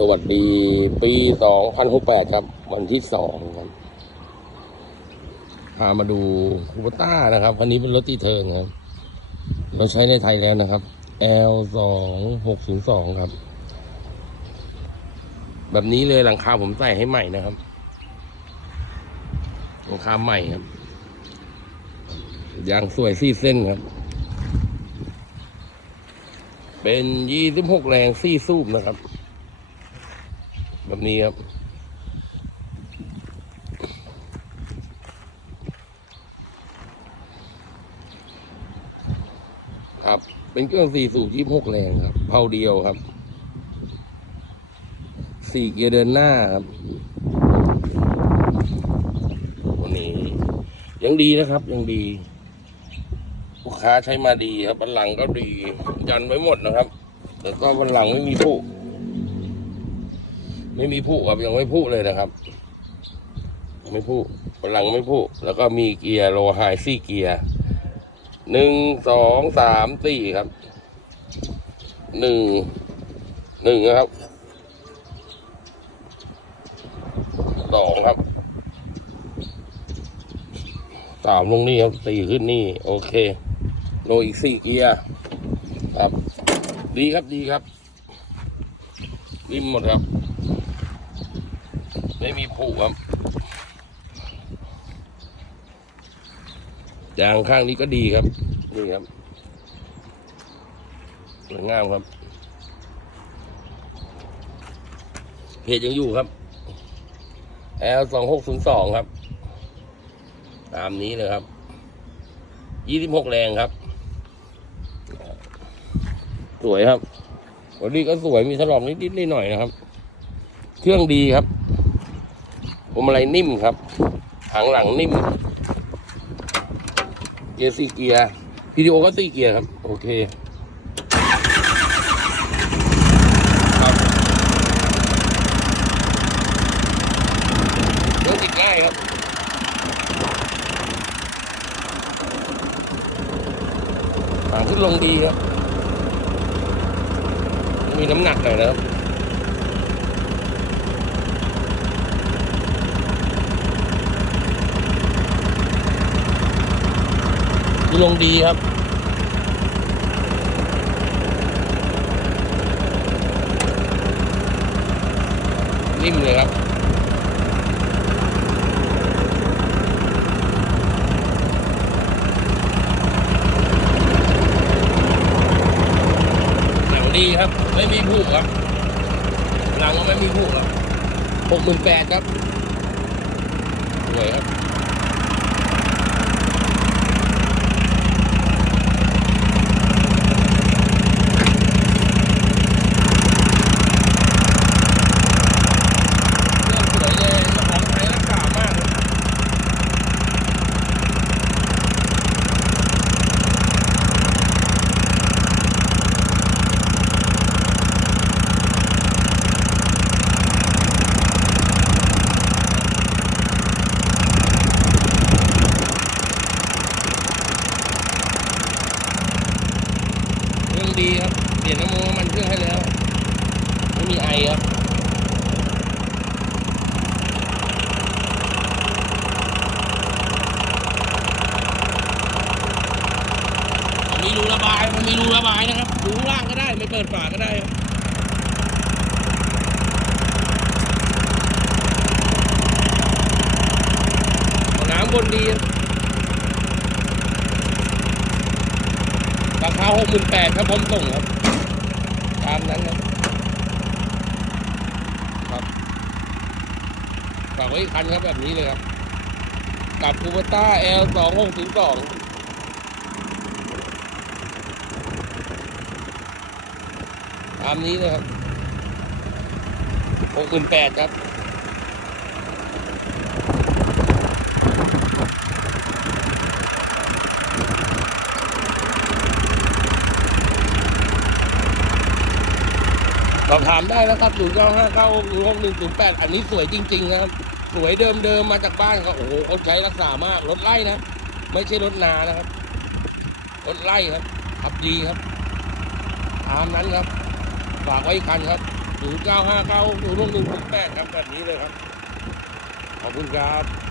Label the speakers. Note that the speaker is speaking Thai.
Speaker 1: สวัสดีปีสองพันหกแปดครับ วันที่สองครับพามาดูคูปต้านะครับคันนี้เป็นรถตีเทิงครับ เราใช้ในไทยแล้วนะครับ L สองหกศูนย์สองครับ แบบนี้เลยหลังคาผมใส่ให้ใหม่นะครับหลังคาใหม่ครับยางสวยซี่เส้นครับ เป็นยี่สิบหกแรงซี่ซูบนะครับ แบบนี้ครับ ครับ เป็นเครื่องสี่สูบยี่หกแรงครับเผาเดียวครับ สี่เกียร์เดินหน้าครับวันนี้ ยังดีนะครับ ยังดีลูกค้าใช้มาดีครับบันหลังก็ดี ยันไว้หมดนะครับ แต่ก็บันหลังไม่มีผู้ ไม่มีผู้ครับยังไม่ผู้เลยนะครับ ไม่ผู้บันหลังไม่ผู้แล้วก็มีเกียร์โลไฮซี่เกียร์หนึ่งสองสามสี่ครับหนึ่งหนึ่งนะครับสองครับสามลงนี่ครับสี่ขึ้นนี่ โอเค โลอีกสี่เกียร์ครับ ดีครับดีครับริมหมดครับ ไม่มีผุครับยางข้างนี้ก็ดีครับ นี่ครับสวยงามครับ เพจยังอยู่ครับ L สองหกศูนย์สองครับ ตามนี้เลยครับ ยี่สิบหกแรงครับ สวยครับวันนี้ก็สวยมีถลอกนิดๆหน่อยๆนะครับ เครื่องดีครับ ผมอะไรนิ่มครับหางหลังนิ่ม เกียร์สี่เกียร์พีดีโอก็สี่เกียร์ครับ โอเคครับรถติดง่ายครับหางขึ้นลงดีครับ มีน้ำหนักหน่อยนะครับ ลงดีครับ นิ่มเลยครับหนังดีครับ ไม่มีผูกครับหลังก็ไม่มีผูกครับหกหมื่นแปดครับสวยครับ เรื่องสวยเลยของไทยรักษามากเลยเครื่อง ดีครับ เปลี่ยนน้ำมันมันเครื่องให้แล้ว ไม่มีไอครับมันมีรูระบาย มันมีรูระบายนะครับดูข้างล่างก็ได้ ไม่เปิดฝาก็ได้ครับน้ำบนดี ราคาหกหมื่นแปดครับพร้อมส่งครับ ตามนั้นครับครับฝากไว้อีกคันครับแบบนี้เลยครับ กับคูเปต้า L สองหกศูนย์สองตามนี้เลยครับหกหมื่นแปดครับ สอบถามได้นะครับ0 9 5 9 6 1 1 0 8 อันนี้สวยจริง ๆ นะครับ สวยเดิมๆมาจากบ้านก็โอ้โหคนใช้รักษามากรถไล่นะ ไม่ใช่รถนานะครับรถไล่ครับขับดีครับตามนั้นครับ ฝากไว้คันครับศูนย์เก้าห้าเก้าศูนย์หกหนึ่งแปดครับแบบนี้เลยครับ ขอบคุณครับ